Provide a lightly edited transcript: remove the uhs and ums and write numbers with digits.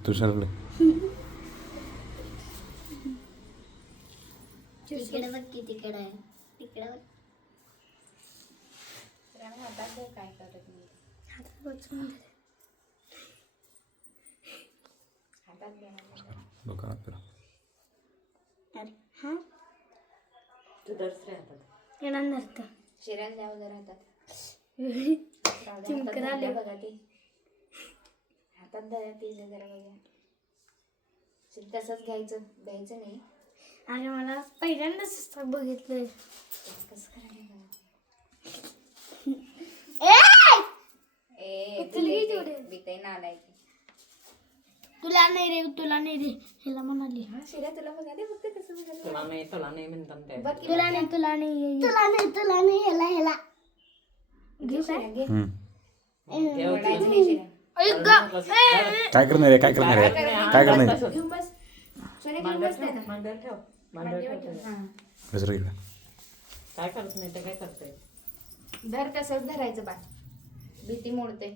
तू सरळ तिकडे बघ की तिकडे आहे तिकडे बघ हातात दे काय करत नाही हातात बसून दे. हातात दे दुकानात फिरा अरे हा तू दर्शरे हातात येणार नसतं शिरायला द्यावं जरा हातात चिमकरा आले. बघा ती हातात द्या ती जरा बघा तसंच द्यायचं नाही अरे मला पहिल्यांदाच बघितलंय कसं करायला बिते ना आलाय तुला नाही रे ह्याला म्हणाली हा शिरा तुला बघा दे फक्त कसं बघायला तुला नाही म्हणतात ते. बघ की तुला नाही ह्याला घेऊ काय घे ठेव ओरडायचं तिला. नाही शिरा काय करणार आहे काय करणार आहे काय करणार आहे घेऊन बस सोन्या घेऊन बस नाही मांडीवर ठेव मांडीवर ठेव हा गजरा घे. काय करत नाही तर काय करतोय धर तसंच धरायचं बा भीती मोडते